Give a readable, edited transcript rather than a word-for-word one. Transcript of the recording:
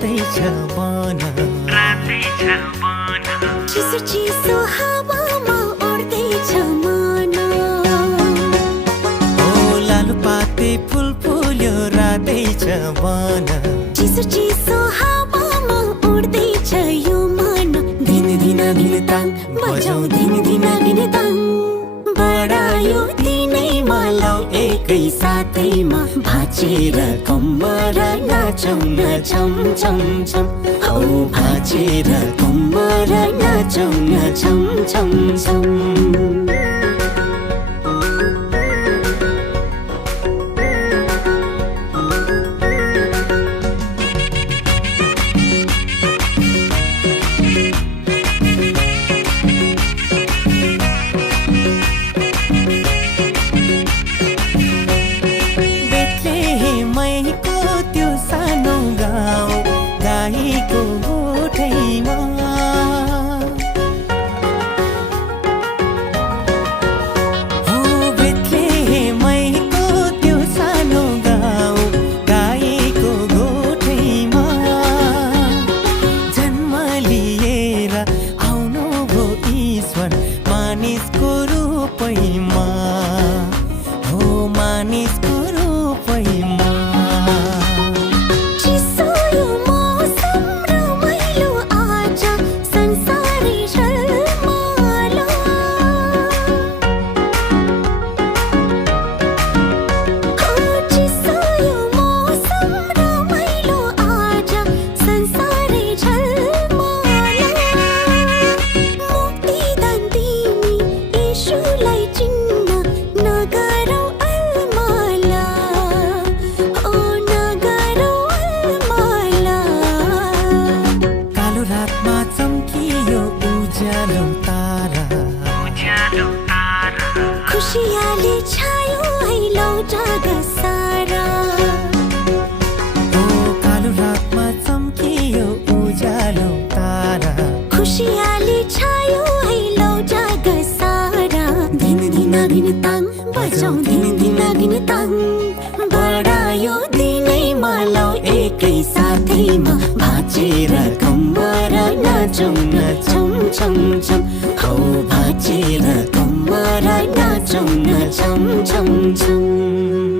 रातैछ बन चिसो चिसो हावामा उड्दैछ मन ओ लालुपाते फुल फुल्यो रातैछ बन चिसो चिसो हावामा उड्दैछ यो मन दिन दिन दिन ताङ बजाऊ दिन दिन दिन ताङ बढायो दिनैमा लौ एकै साथैमा भाँचेर कम्बर नाचौँ न छम छम छम हौ भाँचेर कम्बर नाचौँ न छम छम छम गाईको गोठैमा हो बेथलेहेमैको त्यो सानो गाउँ गाईको गोठैमा जन्म लिएर आउनुभयो ईश्वर मानिसको रूपैमा हो मानिसको रूपैमा खुशियाली छायो है लौटाग सारा ओ कालो रातमा चम्कियो उज्यालो तारा खुशियाली छायो है लौटाग सारा दिन दिन दिन ताङ बजाऊ दिन दिन दिन ताङ बढायो दिनैमा लौ एकै साथैमा भाँचेर कम्बर नाचौँ न छम छम छम हौ भाँचेर कम्बर नाचौँ न छम छम छम